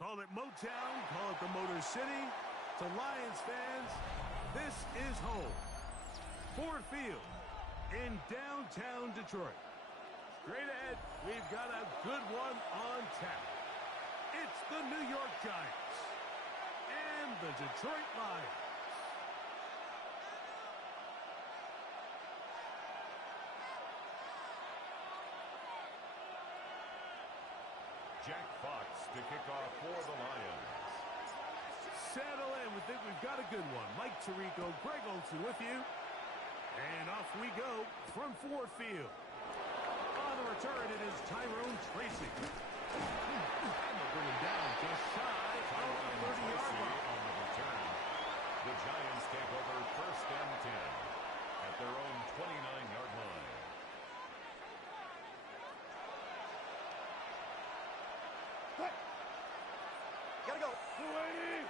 Call it Motown, call it the Motor City. To Lions fans, this is home. Ford Field in downtown Detroit. Straight ahead, we've got a good one on tap. It's the New York Giants and the Detroit Lions. Jack Fox to kick off for the Lions. Settle in. We think we've got a good one. Mike Tirico, Greg Olsen with you. And off we go from Ford Field. On the return, it is Tyrone Tracy. And they'll bring him down just shy of the 30-yard line. On the return, the Giants take over first and 10 at their own 29-yard line. Gotta go. Lady.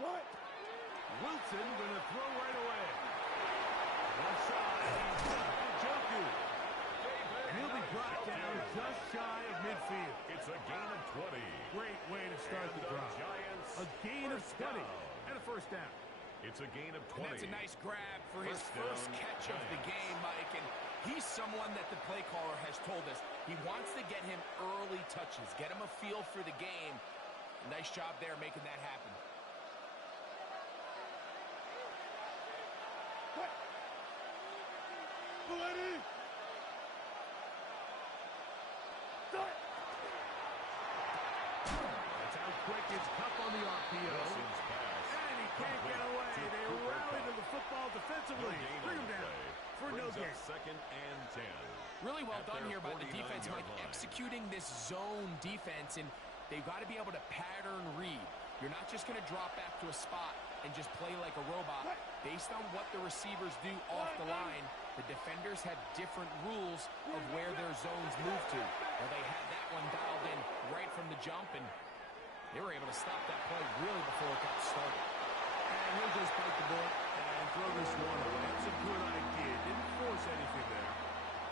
What? Wilson going to throw right away. Left side, he's got Njoku. And he'll be brought down just shy of midfield. It's a gain of 20. Great way to start the drive. Giants A gain of 20 down. and a first down. It's a gain of 20. And that's a nice grab for his first down, catch of the Giants. game, Mike. And he's someone that the play caller has told us he wants to get him early touches, get him a feel for the game. Nice job there making that happen. That's how quick his cup on the RPO. Wilson's pass. And he can't get away. They rally to the football defensively. Bring him down for no Brings up gain. second and 10. Really well At done their here by the defense, 49-yard Mike, line. executing this zone defense, and they've got to be able to pattern read. You're not just going to drop back to a spot and just play like a robot. Based on what the receivers do off the line, the defenders have different rules of where their zones move to. Well, they had that one dialed in right from the jump, and they were able to stop that play really before it got started. And he'll just bite the bullet and throw this one away. It's a good idea. Didn't force anything there.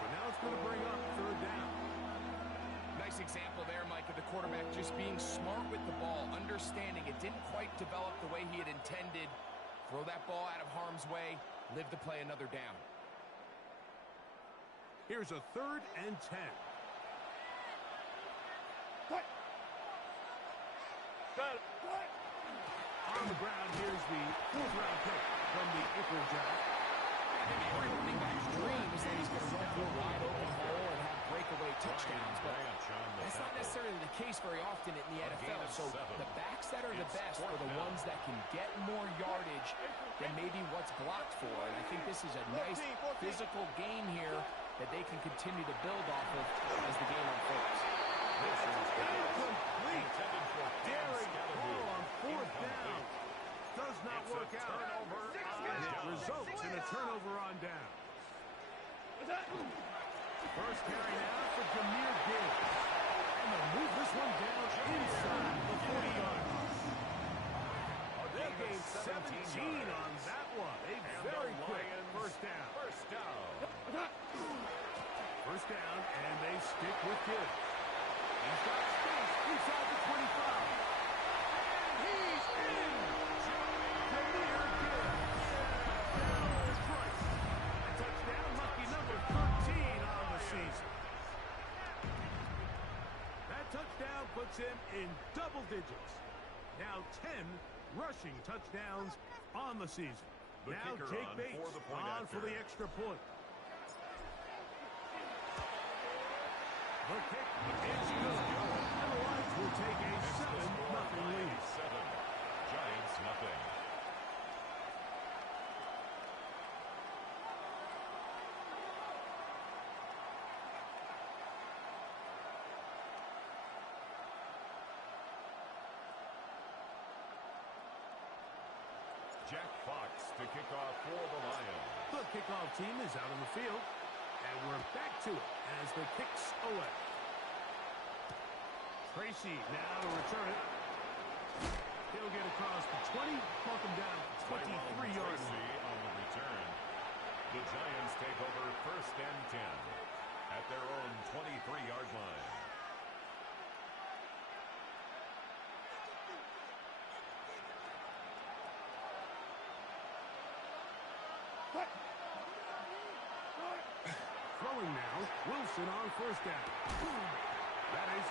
But now it's going to bring up third down. Nice example there, Mike, of the quarterback just being smart with the ball, understanding it didn't quite develop the way he had intended. Throw that ball out of harm's way, live to play another down. Here's a 3rd and 10. On the ground, here's the 4th-round pick from the April draft. And every running back's dream is that he's going to run through a wide open hole and have breakaway touchdowns, but that's not necessarily the case very often in the NFL. So the backs that are the best are the ones that can get more yardage than maybe what's blocked for. And I think this is a nice physical game here that they can continue to build off of as the game unfolds. This is Incomplete. intended for Daring Scalaboo. ball on 4th down. Does not It's a work out. turnover on And it down. results in a turnover on down. First carry now for Jahmyr Gibbs. And they'll move this one down inside the 40-yard line. They gained 17 on that one. A very quick first down. First down. First down, and they stick with Gibbs. He's got space inside the 25. And he's in! Jahmyr Gibbs. Touchdown, Detroit. A touchdown, lucky number 13 on the season. That touchdown puts him in double digits. Now 10 rushing touchdowns on the season. The Now kicker Jake on Bates for the point on for after. the extra point. The kick is good. And the Lions will take a 7-0 lead. 7. Giants nothing. Jack Fox to kick off for the Lions. The kickoff team is out on the field. And we're back to it as the kick's away. Tracy now to return it. He'll get across the 20, mark him down 23 yards. The Giants take over 1st and 10 at their own 23-yard line. Throwing now, Wilson on 1st down. That is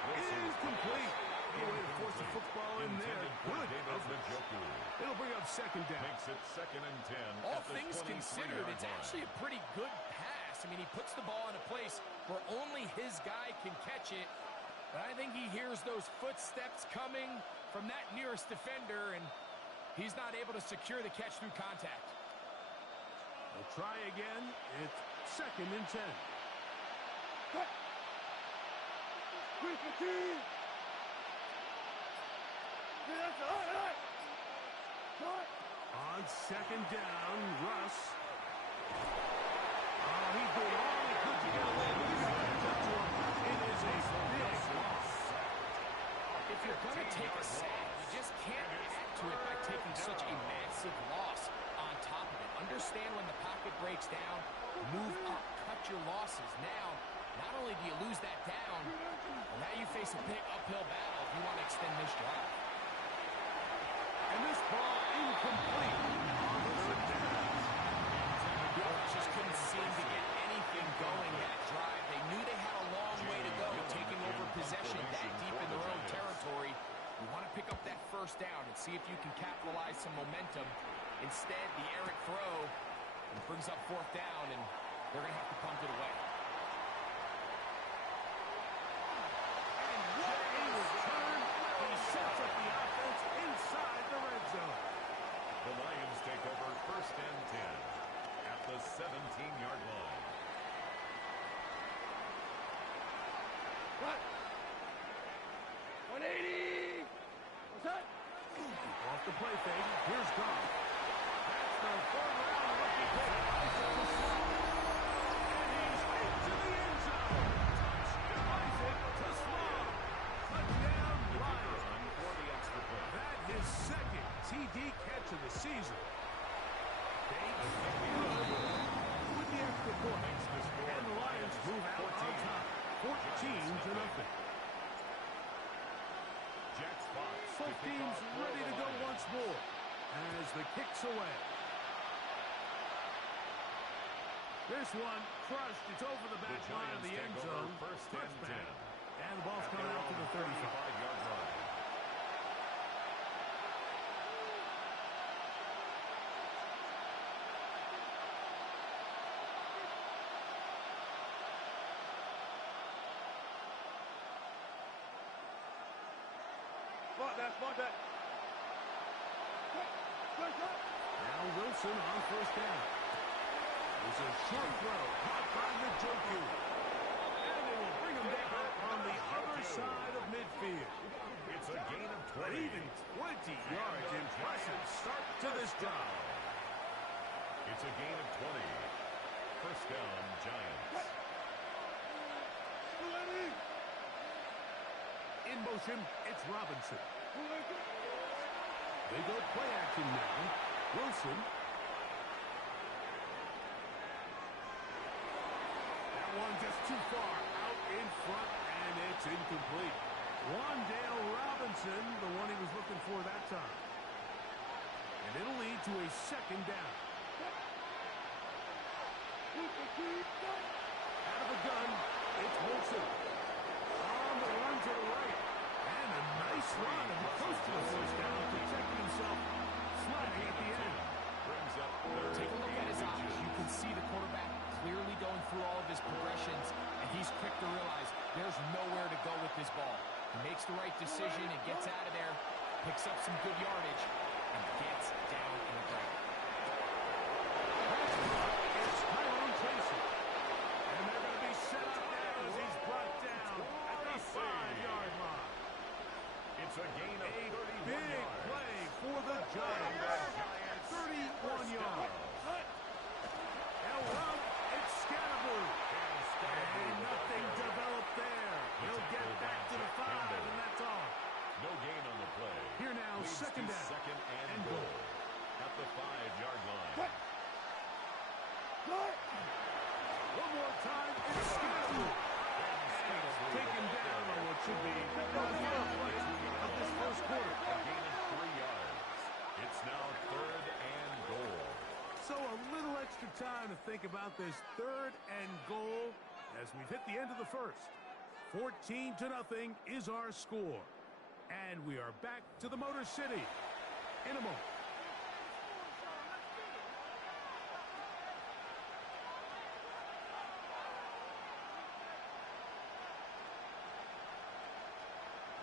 complete. No way to force the football in there. Good coverage. It'll bring up 2nd down. Makes it 2nd and 10. All things considered, it's actually a pretty good pass. I mean, he puts the ball in a place where only his guy can catch it. But I think he hears those footsteps coming from that nearest defender, and he's not able to secure the catch through contact. They'll try again. It's 2nd and 10. On 2nd down, Russ. Oh, he did all he could to get away, but he's going to touch him. It is a big loss. If you're going to take a sack, you just can't add to it by taking such a massive loss on top of it. Understand when the pocket breaks down, move up, cut your losses. Now, not only do you lose that down, but now you face a big uphill battle if you want to extend this drive. And this ball incomplete. Just couldn't seem to get anything going that drive. They knew they had a long way to go, taking over possession that deep in their own territory. You want to pick up that 1st down and see if you can capitalize some momentum. Instead, the errant throw brings up 4th down, and they're going to have to punt it away. And what a return. He sets up the offense inside the red zone. The Lions take over 1st and 10 at the 17-yard line. What? 180. What's that? Off the play fake. Here's Goff. That's the 3rd-round rookie pick. And he's into the end zone. Isaac to Small. Touchdown, Lions. For the extra point. That his 2nd TD catch of the season. Bates good with the extra point. And the Lions move out on top. 14-0. Jets box. Both teams ready to go once more as the kick's away. This one crushed. It's over the back line of the end zone. 1st and 10. And the ball's coming out to the 35-yard line. Now Wilson on 1st down. It's a short throw caught by Njoku. And they will bring him down on the other side of midfield. It's a gain of 20. But even 20 yards. Impressive start to this drive. It's a gain of 20. 1st down, Giants. In motion, it's Robinson. They go play action now. Wilson. That one just too far out in front, and it's incomplete. Wandale Robinson, the one he was looking for that time. And it'll lead to a 2nd down. Out of the gun, it's Wilson. On the run to the right. And a nice run and close to the 1st down, protecting himself, sliding at the end. Brings up Take a look at his eyes. You can see the quarterback clearly going through all of his progressions, and he's quick to realize there's nowhere to go with this ball. He makes the right decision and gets out of there, picks up some good yardage, and gets down in the ground. It's Tyrone Tracy. And they're going to be set up now as he's brought down at the 5-yard line. It's a gain of 31 Big yards. play for the Giants. 31 yards. And well, it's Scatterboo. And nothing developed there. He'll get back to the 5, and that's all. No gain on the play. Here now, Leads 2nd to down. 2nd and goal. At the 5-yard line. One more time, it's scheduled. And it's taken down on what should be the final play of this first quarter. A gain of 3 yards. It's now 3rd and goal. So a little extra time to think about this 3rd and goal as we've hit the end of the first. 14-0 is our score. And we are back to the Motor City in a moment.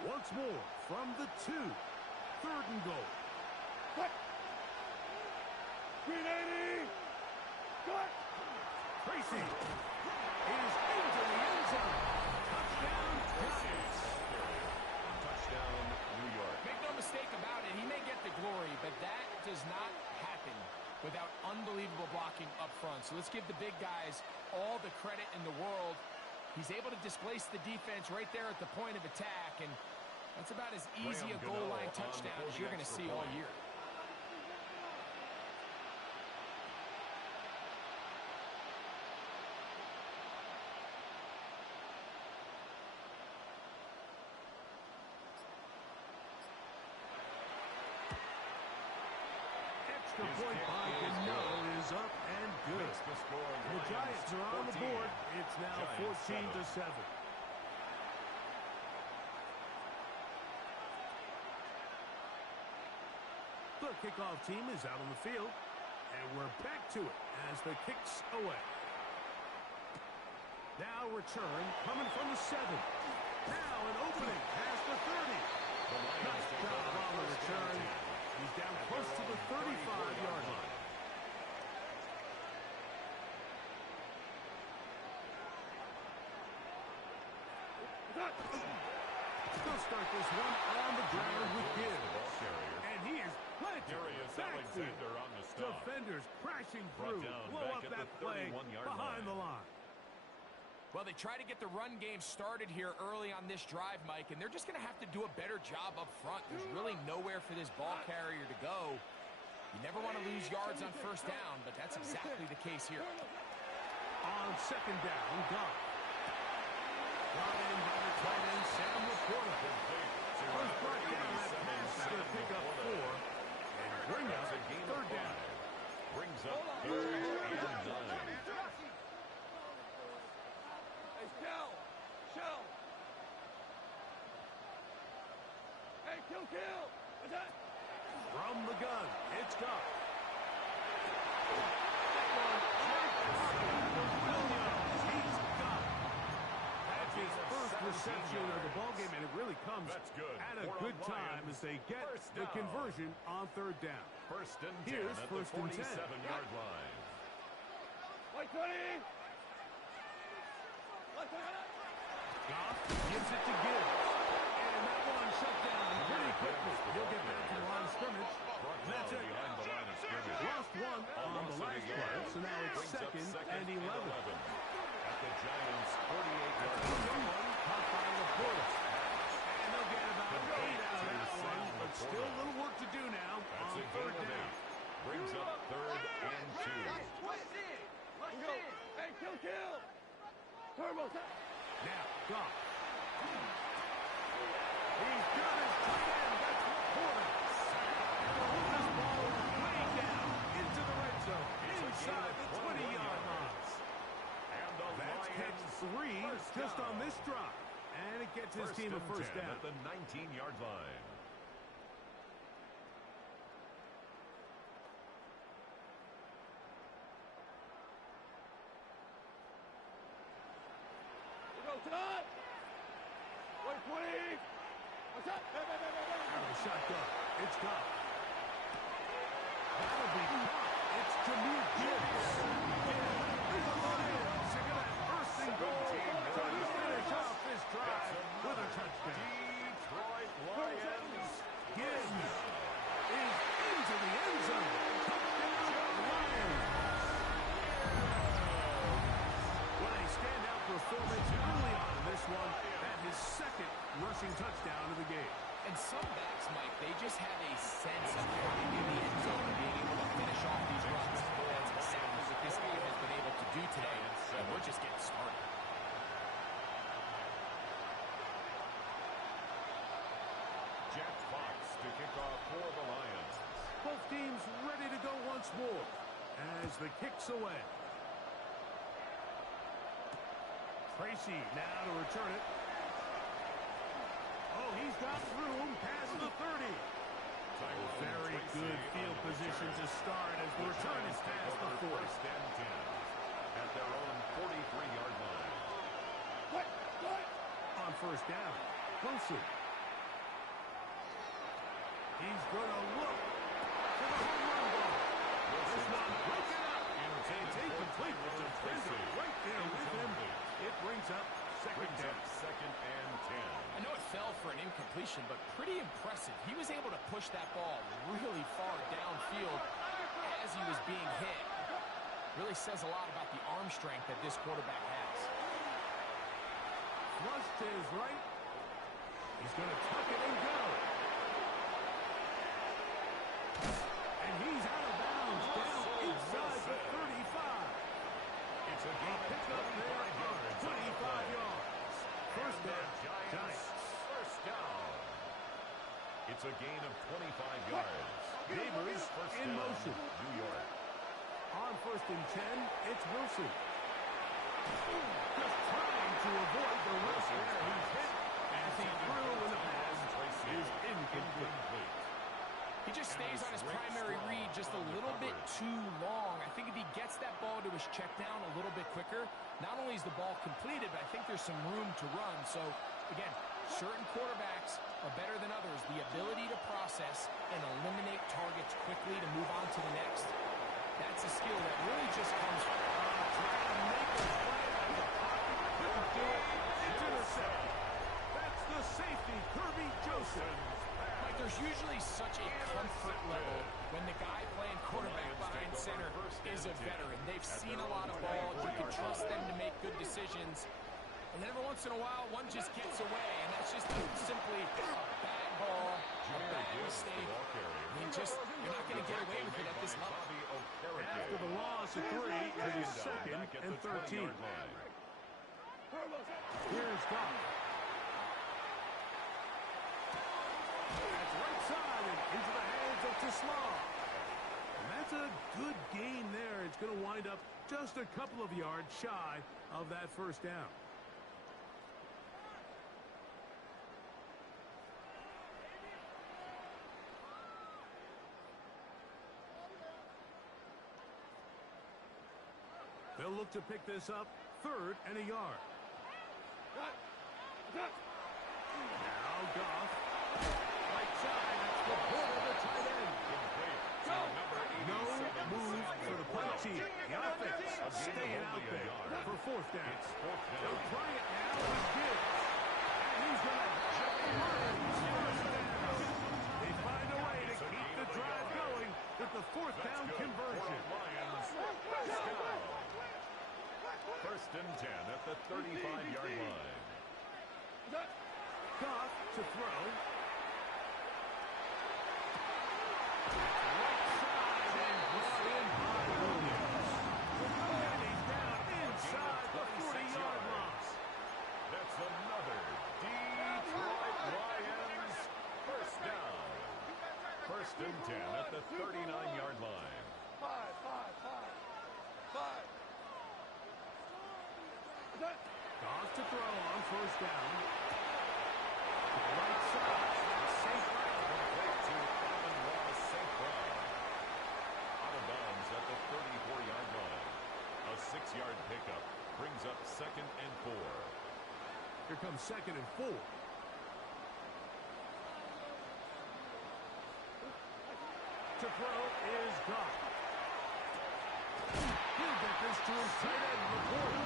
Once more from the 2. 3rd and goal. Green 80. Cut. Tracy is into the end zone. Touchdown, Giants. Touchdown, New York. Make no mistake about it, he may get the glory, but that does not happen without unbelievable blocking up front. So let's give the big guys all the credit in the world. He's able to displace the defense right there at the point of attack, and that's about as easy a goal line touchdown as you're going to see all year. Extra point by Gano is up and good. The Giants are on the board. It's now 14-7. The kickoff team is out on the field, and we're back to it as the kick's away. Now return coming from the 7. Now an opening past the 30. Nice job on the return. He's down close to the 35-yard line. They'll start this one on the ground with Gibbs. And he is planted. Alexander on the stop. Defenders crashing through. Blow up that play behind the line. Well, they try to get the run game started here early on this drive, Mike, and they're just going to have to do a better job up front. There's really nowhere for this ball carrier to go. You never want to lose yards on first down, but that's exactly the case here. On second down, Goff. Brought in by the tight end, Sam Laporta. First brought down that pass is going to pick up 4 and bring up 3rd down. Brings up 3rd and 9. Shell. Hey, kill. Attack. From the gun, it's Goff. He's got it. That's his first reception of the ballgame, and it really comes at a good time as they get the conversion on 3rd down. First and 10 Here's at first the and 10. 47-yard line. White 20. Goff gives it to Gibbs. And that one shut down pretty quickly. He'll get back to the line of scrimmage. That's it. Lost one on the last play, so now it's 2nd and 11. At the Giants' 48-yard line. Caught by Laporta. And they'll get about 8 out of that one, but still a little work to do now on 3rd down. Brings up 3rd and 2. Hey, kill. Turbo. Now, Goff. He's got his tight end. That's Laporta. He'll move this ball way down into the red zone, inside the 20-yard line. That's catch 3 just on this drop. And it gets his team a first down. At the 19-yard line. Time. 120. What's up? Out of the shotgun. It's Goff. That'll be caught. It's Jameer Gibbs. The Lions are going to first and goal to finish off this drive with a touchdown. Detroit Lions. Gibbs is into the end zone. Touchdown, Lions. What a standout performance early on in this one. And his 2nd rushing touchdown of the game. And some backs, Mike, they just have a sense of finding the end zone and being able to finish off these runs. That's exactly what this game has been able once more as the kick's away. Tracy now to return it. Oh, he's got room past the 30. Very good field position to start as the return is past the 40. First and 10 at their own 43-yard line. On first down, Wilson. He's going to look for the home run ball. This one broken up. It's incomplete with the defender right there with him. It brings up second down. Second and 10. I know it fell for an incompletion, but pretty impressive. He was able to push that ball really far downfield as he was being hit. Really says a lot about the arm strength that this quarterback has. Flush to his right. He's going to tuck it and go. And he's out of bounds down inside the 35. It's a game Picked up there on 25 yards. First down, Giants. First down. It's a gain of 25 yards. Neighbors First in down, motion. New York. On first and 10, it's Wilson. Just trying to avoid the rush there. He's hit as he threw when the pass is incomplete. He just stays on his primary read just a little bit too long. I think if he gets that ball to his check down a little bit quicker, not only is the ball completed, but I think there's some room to run. So, again, certain quarterbacks are better than others. The ability to process and eliminate targets quickly to move on to the next, that's a skill that really just comes from Trying to make a play out of the pocket. Couldn't do it. It's intercepted. That's the safety, Kirby Joseph. Like, there's usually such a comfort level when the guy playing quarterback behind center is a veteran. They've seen a lot of ball. You can trust them to make good decisions. And then every once in a while, one just gets away, and that's just simply a bad ball, a bad mistake. I mean, you're not going to get away with it at this level. After the loss of 3, it is second and 13. Here's Goff. That's right side and into the hands of Tislam. And that's a good gain there. It's going to wind up just a couple of yards shy of that first down. They'll look to pick this up, 3rd and a yard. Now Goff. Right side, that's the Porter, the tight end. No move for the punt team. The offense staying out there for 4th down. They'll try it now with Gibbs. And he's going to jump the Lions first down. They find a way to keep the drive going with the 4th down conversion. First and 10 at the 35-yard line. Goff to throw. Right side and brought in by Williams. And he's down inside the 40-yard line. That's another Detroit Lions first down. First and 10 at the 39-yard line. Five. Goff to throw on first down. To the right side. Safe route. To Allen Ross, safe run. Out of bounds at the 34-yard line. A 6-yard pickup brings up 2nd and 4. Here comes 2nd and 4. To throw is Goff. He'll get this to his tight end, Laporta.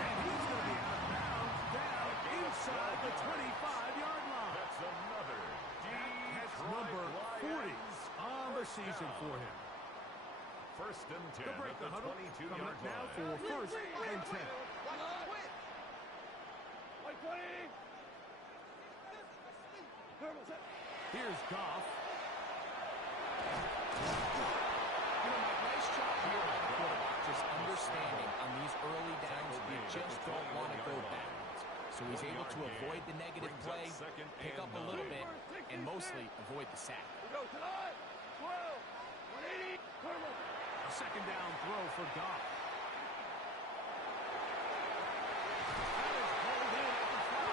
And he's going to be out of bounds down inside the 25-yard line. That's another That's Detroit number 40 Lions on the season down. for him. First and 10 They'll break at the the huddle. 22-yard Coming up now line. for 1st and 10. Like 20. Here's Goff. Nice job here by the quarterback, just understanding on these early downs, you just don't want to go backwards. So he's able to avoid the negative play, pick up a little bit, and mostly avoid the sack. Go tonight. 12. 180. A second down throw for Goff. That is pulled in at the 5.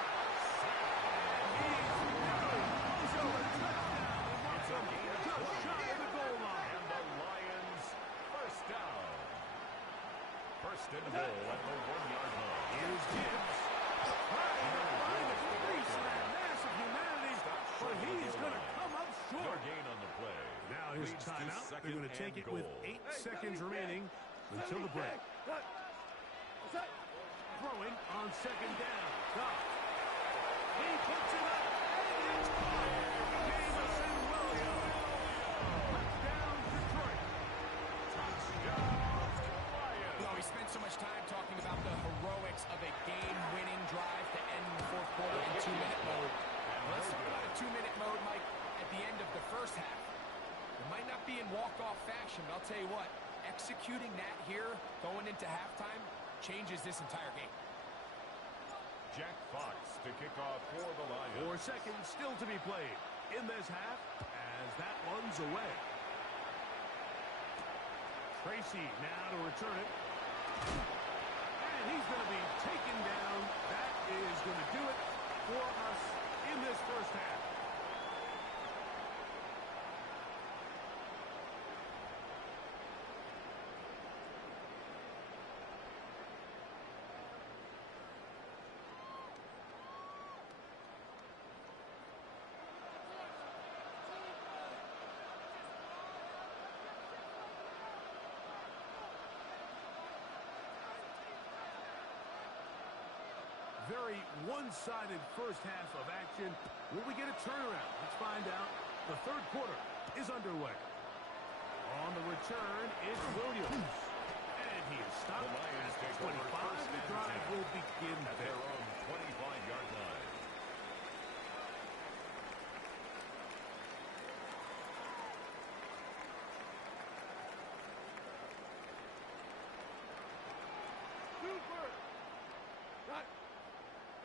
He's through. Goes over the touchdown. And wants him just shy of the goal line. And the Lions first down. First and goal at the 1-yard line. Here's Gibbs. Trying to find a crease in that mass of humanity, but he's going to come up No short. gain on the play. Now his Leads to timeout. They're second going to take and it with goal. 8 seconds remaining until the break. Throwing on second down. Goff. He puts it up. And it's caught. Jameson Williams. Touchdown, Detroit. Touchdown, Lions. You know, we spent so much time talking about the heroics of a game-winning drive to end the fourth quarter in 2-minute mode. Let's talk about a 2-minute mode, Mike, at the end of the first half. It might not be in walk-off fashion, but I'll tell you what, executing that here, going into halftime, changes this entire game. Jack Fox to kick off for the Lions. 4 seconds still to be played in this half as that one's away. Tracy now to return it. And he's going to be taken down. That is going to do it for us in this first half. Very one-sided first half of action. Will we get a turnaround? Let's find out. The third quarter is underway. On the return, it's Williams. And he is stopped The Lions at take 25. over first The and drive 10 will begin at there. their own 25-yard line.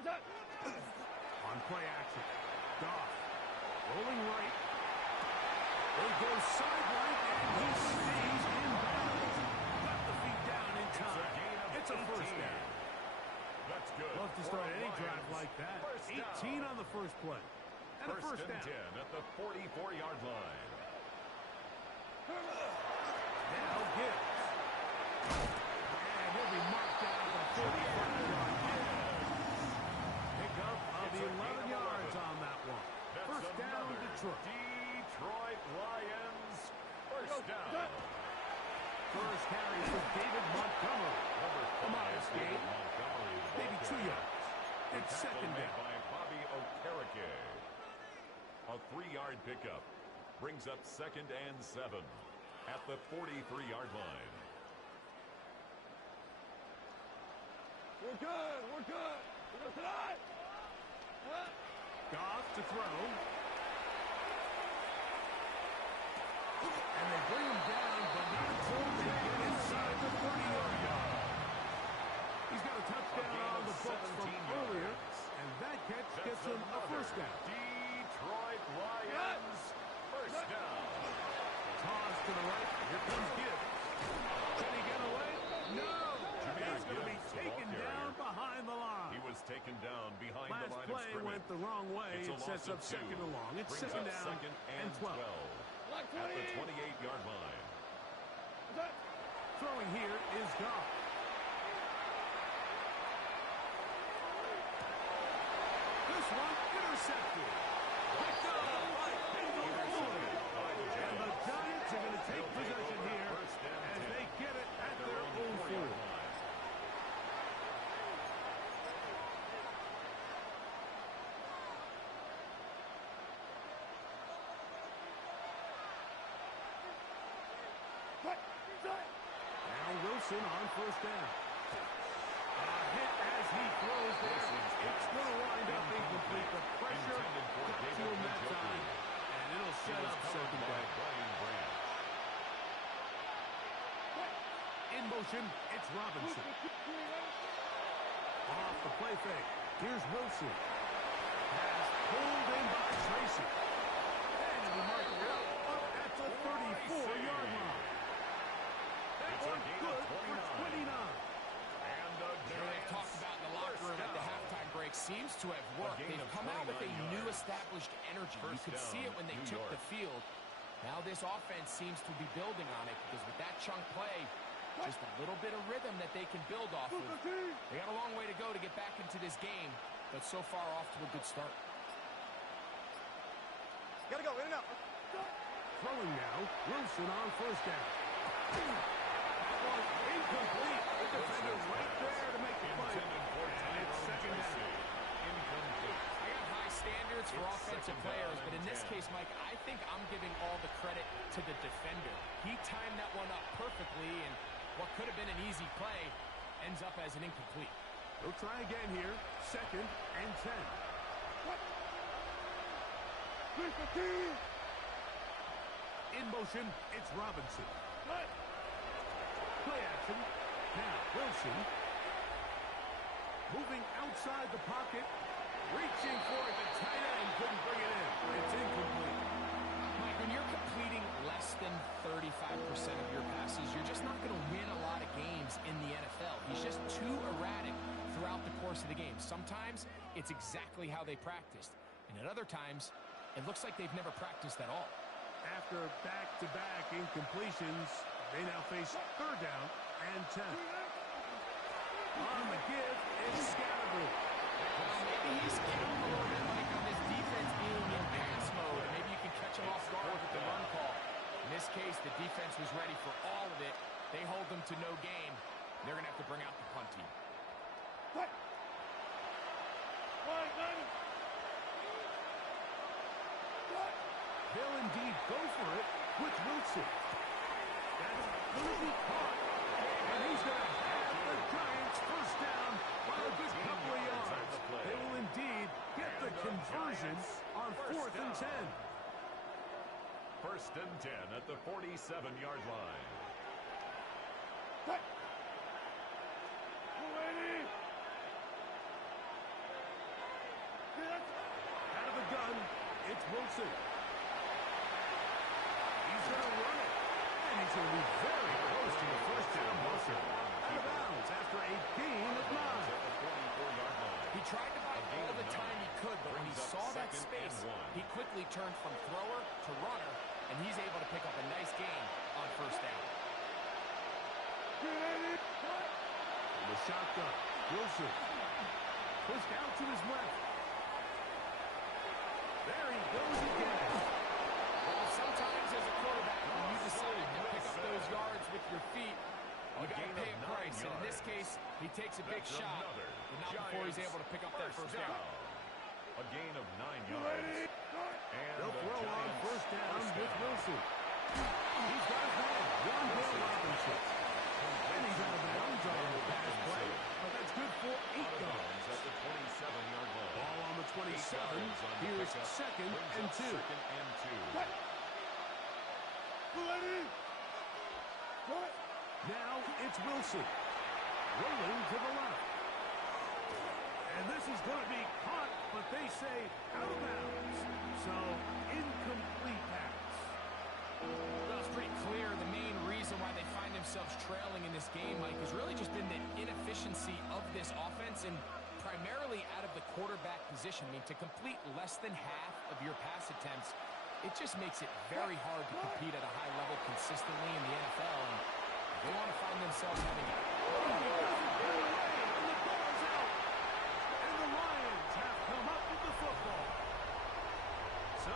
On play action. Goff. Rolling right. It goes sideline, and he stays in bounds. Got the feet down in time. It's a first down. That's good. Love to for start the any Lions. drive like that. First 18 down. on the first play. And a first and down. 10 at the 44-yard line. Now Gibbs. And he'll be marked down at the 45-yard line. Pick up of the 11 yards on that one. That's First down, another Detroit. Detroit Lions. First down. First carry for David Montgomery. Number A 5, modest David gain. Montgomery. Maybe 2 yards. It's Tackle second made down. by Bobby Okereke. A 3-yard pickup brings up second and 7 at the 43-yard line. We're good. We're good. We're good tonight. Goff to throw. And they bring him down, but not until they get inside the 30-yard line. He's got a touchdown on the books from 17 earlier, yards. and that catch That's gets him a another first down. Detroit Lions. First down. Toss to the right. Here comes Gibbs. Can he get away? No. He's going to be Gibbs, the taken ball carrier. down behind the line. He was taken down behind the Last line of play scrimmage. went the wrong way. It's a It sets loss up of 2. second and long. It's Brings second up down second and 12 at the 28-yard line. Throwing here is Goff. This one intercepted. Picked up by Kendall Fuller. And the Giants are going to take possession here as they get it at their own 4. Now Wilson on first down. A hit as he throws there. It's going to wind up incomplete. The pressure got to him that time, and it'll set up second down. In motion, it's Robinson. Off the play fake. Here's Wilson. Pass pulled in by Tracy. And he marked it up at the 34-yard line. seems to have worked. They've come out with a new established energy. You could see it when they took the field. Now this offense seems to be building on it because with that chunk play, just a little bit of rhythm that they can build off of. They got a long way to go to get back into this game, but so far off to a good start. Gotta go, in and out. Throwing now, Wilson on first down. That was incomplete. The defender right there to make the play. And it's second down. Incomplete. I got high standards for offensive players, but in this case, Mike, I think I'm giving all the credit to the defender. He timed that one up perfectly, and what could have been an easy play ends up as an incomplete. They'll try again here. Second and 10. In motion, it's Robinson. Play action. Now Wilson. Moving outside the pocket. Reaching for it. The tight end couldn't bring it in. It's incomplete. Mike, when you're completing less than 35% of your passes, you're just not going to win a lot of games in the NFL. He's just too erratic throughout the course of the game. Sometimes it's exactly how they practiced. And at other times, it looks like they've never practiced at all. After back-to-back incompletions, they now face third down and 10. On the give is Scattergood. Maybe he's counting a little bit, Mike, on this defense being in pass mode. Maybe you can catch him off guard with the run call. In this case, the defense was ready for all of it. They hold them to no gain. They're going to have to bring out the punt team. They'll indeed go for it with Wilson. That's going to be caught. And he's going to have the Giants first down by a good couple of yards. They will indeed get the conversion on 4th and 10. First and 10 at the 47-yard line. Out of the gun, it's Wilson. He's going to run it. And he's going to be very close to the first down buzzer. Out of bounds after a gain of 9. He tried to buy all the time he could, but when he saw that space, he quickly turned from thrower to runner, and he's able to pick up a nice gain on first down. The shotgun. Wilson. Pushed out to his left. There he goes again. Well, sometimes as a quarterback, when you decide to pick up those yards with your feet, you got to pay a price. And in this case, he takes a big shot, but not before he's able to pick up that first down. A gain of 9 yards. And they'll throw on first down with Wilson. He's got his man, John Hill Robinson. And he's out of bounds on the pass play. But that's good for 8 yards. At the 27-yard line. Ball on the 27. Here's second and 2. Now it's Wilson. Rolling to the left. And this is going to be caught, but they say out of bounds. So, incomplete pass. Well, it's pretty clear the main reason why they find themselves trailing in this game, Mike, has really just been the inefficiency of this offense and primarily out of the quarterback position. I mean, to complete less than half of your pass attempts, it just makes it very hard to compete at a high level consistently in the NFL. And they want to find themselves having it. And the Lions have come up with the football. So,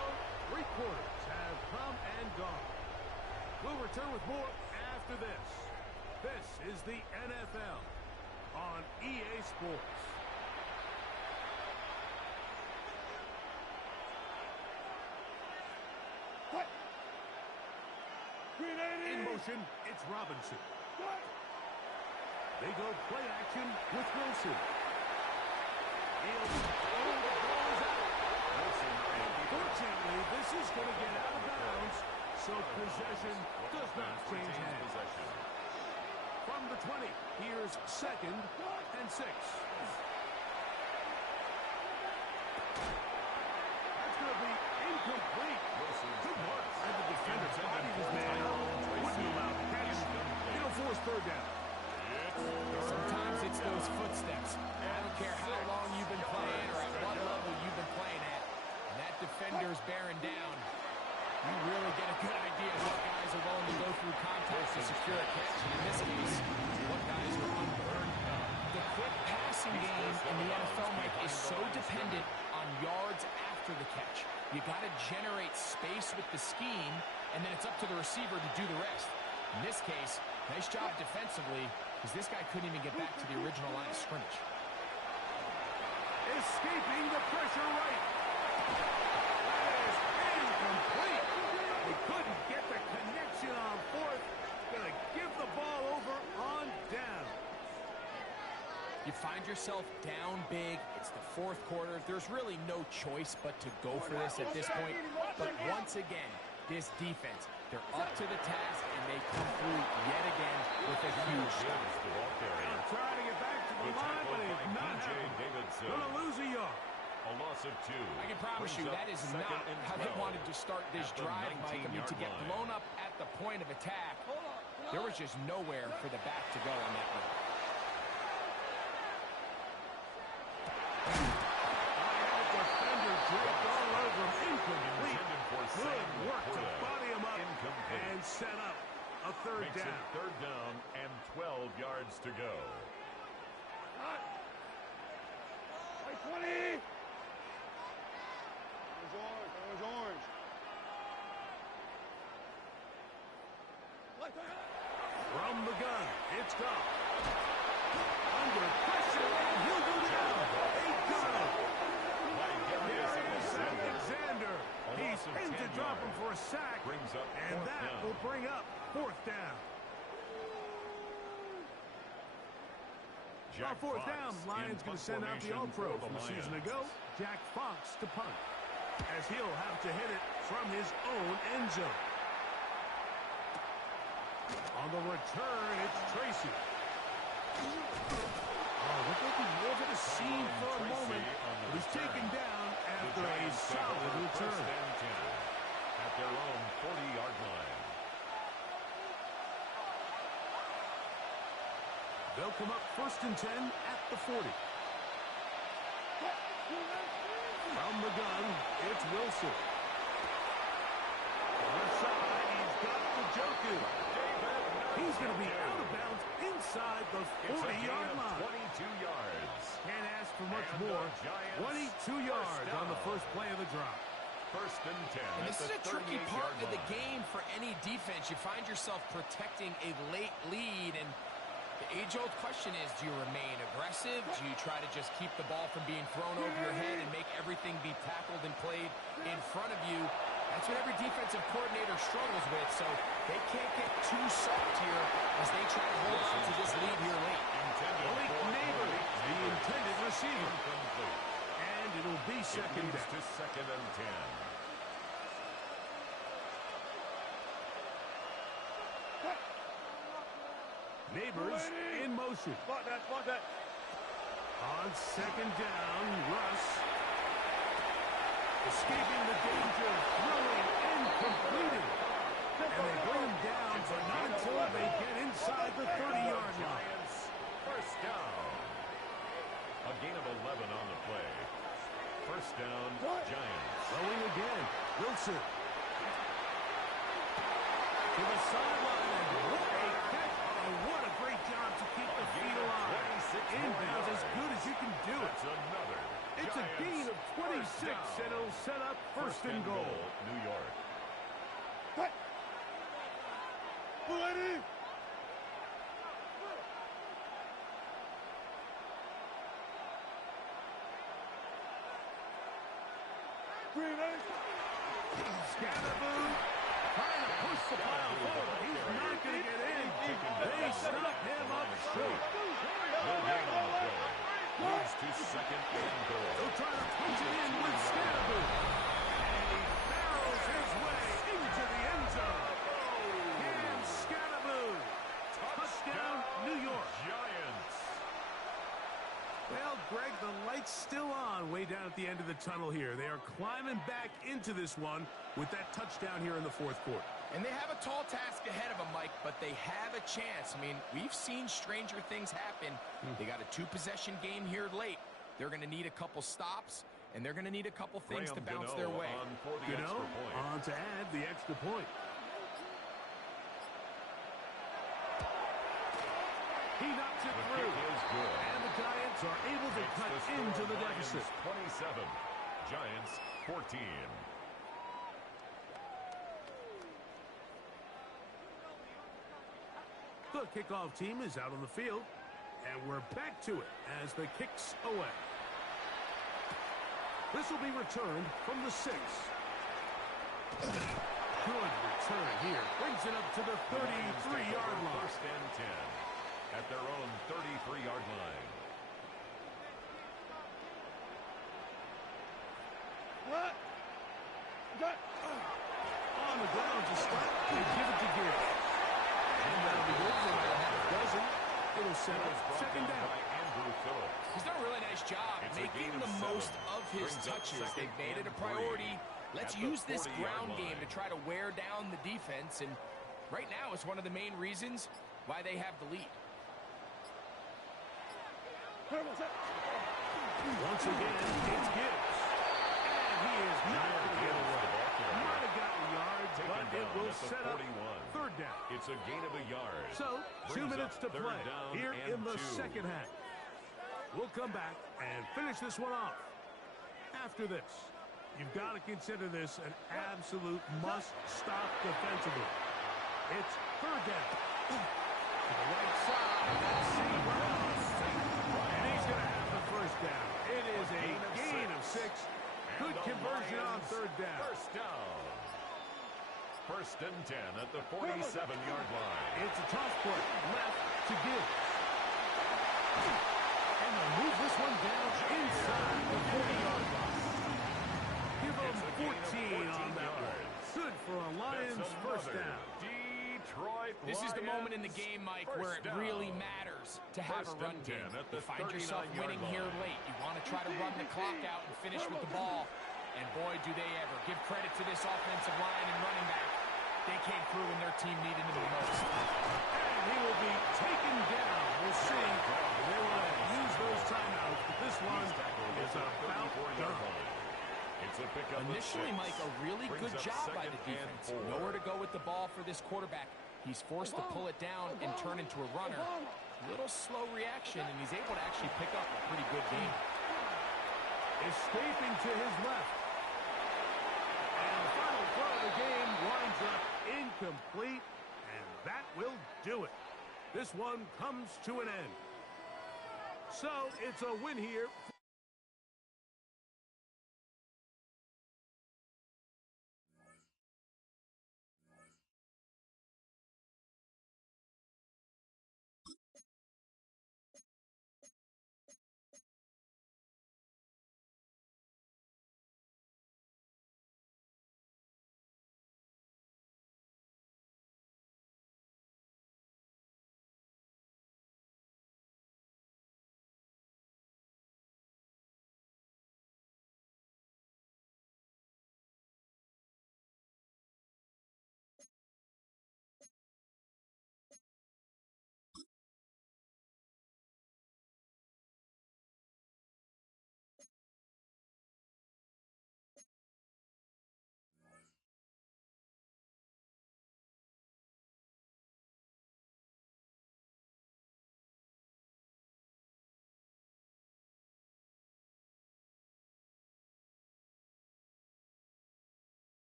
3 quarters have come and gone. We'll return with more after this. This is the NFL on EA Sports. In motion, it's Robinson. They go play action with Wilson. Unfortunately, this is going to get out of bounds, so possession does not change hands. From the 20, here's second and 6. That's going to be incomplete. Good work. And the defender bodied his man. Wouldn't allow the catch. It'll force third down. Sometimes it's those footsteps. I don't care how long you've been playing. receivers bearing down, you really get a good idea of what guys are willing to go through contact to secure a catch. And in this case, what guys are unburned. The quick passing game in the NFL, Mike, is so dependent on yards after the catch. You got to generate space with the scheme, and then it's up to the receiver to do the rest. In this case, nice job defensively, because this guy couldn't even get back to the original line of scrimmage. Escaping the pressure right. That is incomplete. He couldn't get the connection on fourth. Gonna give the ball over on down. You find yourself down big. It's the fourth quarter. There's really no choice but to go for this at this point. But once again, this defense, they're up to the task, and they come through yet again with a huge stop. Trying to get back to the line, but he's not gonna lose a yard. A loss of 2. I can promise you that is not how they wanted to start this drive, Mike. I mean, to get blown up at the point of attack, there was just nowhere for the back to go on that run. Defender dropped all over him. Incomplete. Good work to body him up and set up a third down. Third down and 12 yards to go. 20. That was orange. From the gun, it's gone. Under pressure, and he'll go down. They got him. Darius Alexander. He's in to drop him for a sack, and that will bring up fourth down. On fourth down, Lions going to send out the All-Pro from a season ago, Jack Fox to punt, as he'll have to hit it from his own end zone. On the return, it's Tracy. Oh, look like he was at a scene for a moment. He's taken down after a solid return. At their own 40-yard line. They'll come up 1st and 10 at the 40. From the gun, it's Wilson. Left side, he's got the Joku. He's going to be out of bounds inside the 40-yard line. 22 yards. Can't ask for much more. 22 yards on the first play of the drive. 1st and 10. And this is a tricky part of the game for any defense. You find yourself protecting a late lead, and the age-old question is, do you remain aggressive? Do you try to just keep the ball from being thrown over your head and make everything be tackled and played in front of you? That's what every defensive coordinator struggles with, so they can't get too soft here as they try to hold on to this lead here late. Malik Neighbors, the intended receiver. And it'll be second down. To 2nd and 10. Neighbors in motion. Spot that. On 2nd down, Russ. Escaping the danger, throwing and completing. And they bring him down, but not until they get inside the 30-yard line. First down. A gain of 11 on the play. First down, Giants. Throwing again, Wilson. To the sideline. What a catch. Oh, what a great job to keep the feet alive. Inbounds as good as you can do it. That's another. It's a gain of 26, and it'll set up first and goal. New York. Ready? Scatterboo trying to push the pile forward, but he's not going to get in. They stop him up short. No gain on the play. Moves to 2nd and goal. They'll try to punch it in with Scatterboo. And he barrels his way into the end zone. Cam Scatterboo. Touchdown, New York. Giants. Well, Greg, the light's still on way down at the end of the tunnel here. They are climbing back into this one with that touchdown here in the fourth quarter. And they have a tall task ahead of them, Mike, but they have a chance. I mean, we've seen stranger things happen. They got a 2-possession game here late. They're going to need a couple stops, and they're going to need a couple things to bounce their way. Gano on to add the extra point. He knocks it through. And the Giants are able to cut into the deficit. 27, Giants 14. The kickoff team is out on the field, and we're back to it as the kick's away. This will be returned from the 6. Good return here. Brings it up to the 33-yard line. First and 10 at their own 33-yard line. What? On the ground to start. They give it to Gibbs. And that'll be good for about half a dozen. It'll set up second down. He's done a really nice job making the most of his touches. They've made it a priority. Let's use this ground game to try to wear down the defense. And right now, it's one of the main reasons why they have the lead. Once again, it's Gibbs. And he is not going to get away. Might have gotten yards, but it will set up third down. It's a gain of a yard. So, 2 minutes to play here in the second half. We'll come back and finish this one off. After this, you've got to consider this an absolute must-stop defensively. It's third down. To the right side. Let's see what else. And he's going to have the first down. It is a gain of 6. Good conversion on third down. First down. First and 10 at the 47-yard line. It's a toss play. Left to Gibbs. And they'll move this one down inside the 40-yard line. Give them 14 on that one. Good for a Lions first down. This is the moment in the game, Mike, where it really matters to have a run game. You find yourself winning here late. You want to try to run the clock out and finish with the ball. And boy, do they ever. Give credit to this offensive line and running back. They came through when their team needed him the most. And he will be taken down. We'll see. They will use those timeouts, but this one is about done. Initially, Mike, a really good job by the defense. Nowhere to go with the ball for this quarterback. He's forced to pull it down and turn into a runner. Little slow reaction, and he's able to actually pick up a pretty good game. Escaping to his left. And the final throw of the game winds up incomplete, and that will do it. This one comes to an end. So it's a win here.